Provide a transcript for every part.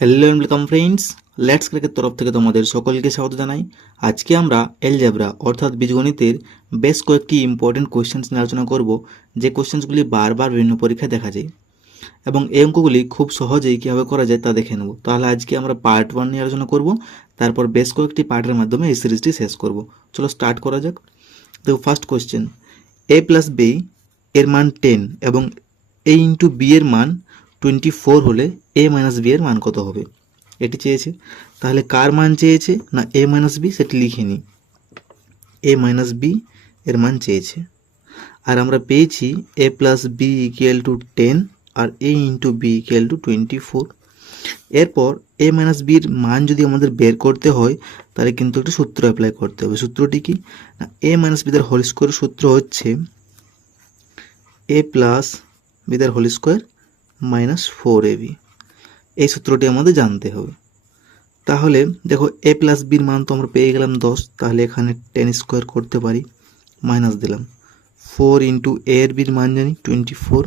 Hello welcome friends, let's ক্র্যাকের তরফ থেকে তোমাদের সকলকে স্বাগত জানাই। আজকে আমরা এলজেব্রা অর্থাৎ বীজগণিতের বেশ কয়েকটি ইম্পর্টেন্ট কোশ্চেন্স নিয়ে আলোচনা করব, যে কোশ্চেন্সগুলি বারবার বিভিন্ন পরীক্ষায় দেখা যায় এবং এই অঙ্কগুলি খুব সহজেই কীভাবে করা যায় তা দেখে নেব। তাহলে আজকে আমরা পার্ট 1 নিয়ে আলোচনা করব, তারপর বেশ কয়েকটি পার্টের মাধ্যমে এই সিরিজটি শেষ করব। চলো স্টার্ট করা যাক। দেখো first question, a plus B এর মান 10 এবং a ইন্টু বি এর মান 24 হলে a মাইনাস বি এর মান কত হবে, এটি চেয়েছে। তাহলে কার মান চেয়েছে না a মাইনাস বি, সেটি লিখে নিই। a মাইনাস বি এর মান চেয়েছে, আর আমরা পেয়েছি a plus B equal to 10 আর a into B equal to 24। এরপর a মাইনাস বির মান যদি আমাদের বের করতে হয় তাহলে কিন্তু একটা সূত্র অ্যাপ্লাই করতে হবে। সূত্রটি কি না a মাইনাস বি তার হোল স্কোয়ার সূত্র হচ্ছে a প্লাস বি তার হোল স্কোয়ার মাইনাস 4ab। এই সূত্রটি আমাদের জানতে হবে। তাহলে দেখো a প্লাস বির মান তো আমরা পেয়ে গেলাম 10, তাহলে এখানে 10 স্কোয়ার করতে পারি, মাইনাস দিলাম 4 ইন্টু a এর বির মান জানি 24,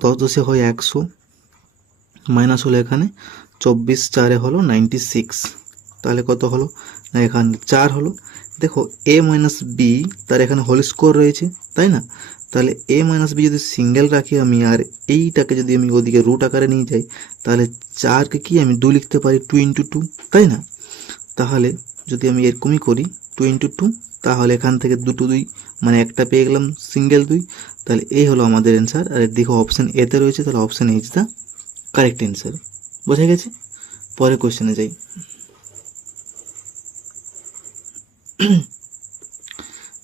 10 10 হয় 100, মাইনাস হলো এখানে 24 4 হলো 96, তাহলে কত হলো না এখানে 4 হলো। দেখো a মাইনাস বি তার এখানে হোল স্কোয়ার রয়েছে, তাই না? তাহলে a মাইনাস বি যদি সিঙ্গেল রাখি আমি, আর এইটাকে যদি আমি ওদিকে রুট আকারে নিয়ে যাই, তাহলে 4কে কি আমি 2 লিখতে পারি, 2 ইন্টু 2, তাই না? তাহলে যদি আমি এরকমই করি 2 ইন্টু 2, তাহলে এখান থেকে দুটো 2 মানে একটা পেয়ে গেলাম সিঙ্গেল 2। তাহলে এই হলো আমাদের অ্যান্সার। আর দেখো অপশান এতে রয়েছে, তাহলে option A is the correct answer. বোঝা গেছে? পরের কোশ্চেনে যাই।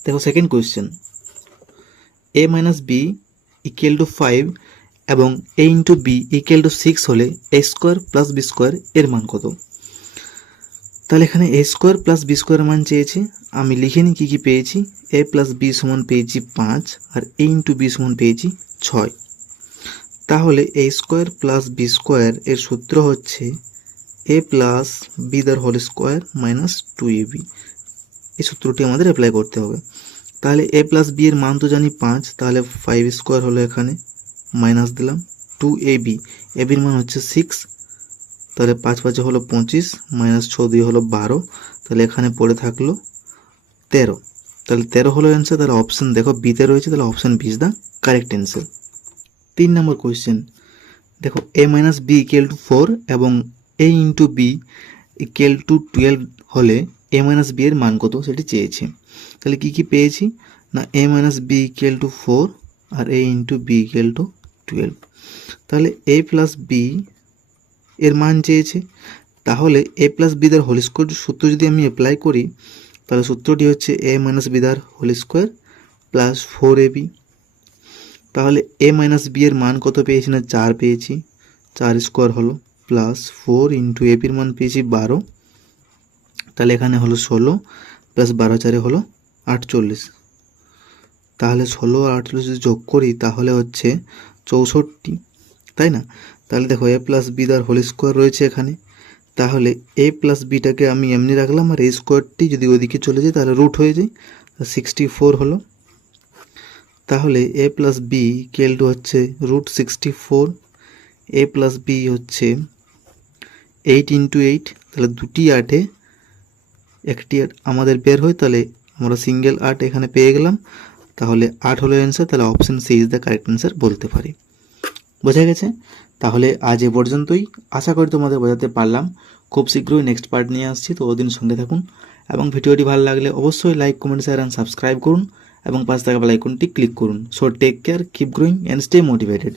দেখো second question, a minus B equal to 5 এবং a into B equal to 6 হলে a square plus B square এর মান কত? তাহলে এখানে a স্কোয়ার প্লাস বি স্কোয়ারের মান চেয়েছে। আমি লিখে নিই কী কী পেয়েছি। a প্লাস বি সমান পেয়েছি 5 আর a ইন্টু বি সমান পেয়েছি 6। তাহলে a square plus B square এর সূত্র হচ্ছে a plus B the whole square minus 2ab। এই সূত্রটি আমাদের অ্যাপ্লাই করতে হবে। তাহলে a প্লাস বি এর মান তো জানি 5, তাহলে 5 স্কোয়ার হলো এখানে, মাইনাস দিলাম 2ab, এর মান হচ্ছে 6, তাহলে 5 5 হলো 25, মাইনাস 6 2 হলো 12, তাহলে এখানে পড়ে থাকলো 13। তাহলে 13 হলো অ্যান্সার। তাহলে অপশান দেখো বিতে রয়েছে, তাহলে option B is the correct answer. 3 number question, দেখো a minus B equal to 4 এবং a into B equal to 12 হলে a মাইনাস বি এর মান কত সেটি চেয়েছে। তাহলে কি কি পেয়েছি না a minus B equal to 4 আর a into B equal to 12। তাহলে a প্লাস বি এর মান চেয়েছে। তাহলে a প্লাস বি দ্বার হোল স্কোয়ার সূত্র যদি আমি অ্যাপ্লাই করি, তাহলে সূত্রটি হচ্ছে a মাইনাস বি দ্বার হোল স্কোয়ার প্লাস 4ab। তাহলে a মাইনাস বি এর মান কত পেয়েছি না 4 পেয়েছি, 4 স্কোয়ার হলো প্লাস 4 ইন্টু এ বির মান পেয়েছি 12, তাহলে এখানে হলো 16 প্লাস 12 4 হলো 48। তাহলে 16 আর 48 যদি যোগ করি তাহলে হচ্ছে 64, তাই না? তাহলে দেখো a প্লাস বি দ্বার হোল স্কোয়ার রয়েছে এখানে, তাহলে a প্লাস বিটাকে আমি এমনি রাখলাম, আর এই স্কোয়ারটি যদি ওদিকে চলে যায় তাহলে রুট হয়ে যায়, 64 হলো। তাহলে a plus B equal to হচ্ছে রুট 64, a প্লাস বি হচ্ছে 8 ইন্টু 8, তাহলে দুটি 8-এ একটি 8 আমাদের বের হয়, তাহলে আমরা সিঙ্গেল 8 এখানে পেয়ে গেলাম। তাহলে 8 হলো অ্যান্সার, তাহলে option C is the correct answer বলতে পারি। বোঝা গেছে? তাহলে আজ এ পর্যন্তই। আশা করি তোমাদের বোঝাতে পারলাম। খুব শীঘ্রই নেক্সট পার্ট নিয়ে আসছি, তো ওদিন সঙ্গে থাকুন এবং ভিডিওটি ভালো লাগলে অবশ্যই like comment share and subscribe করুন এবং পাশে থাকা বেল আইকনটি ক্লিক করুন। So take care, keep growing and stay motivated.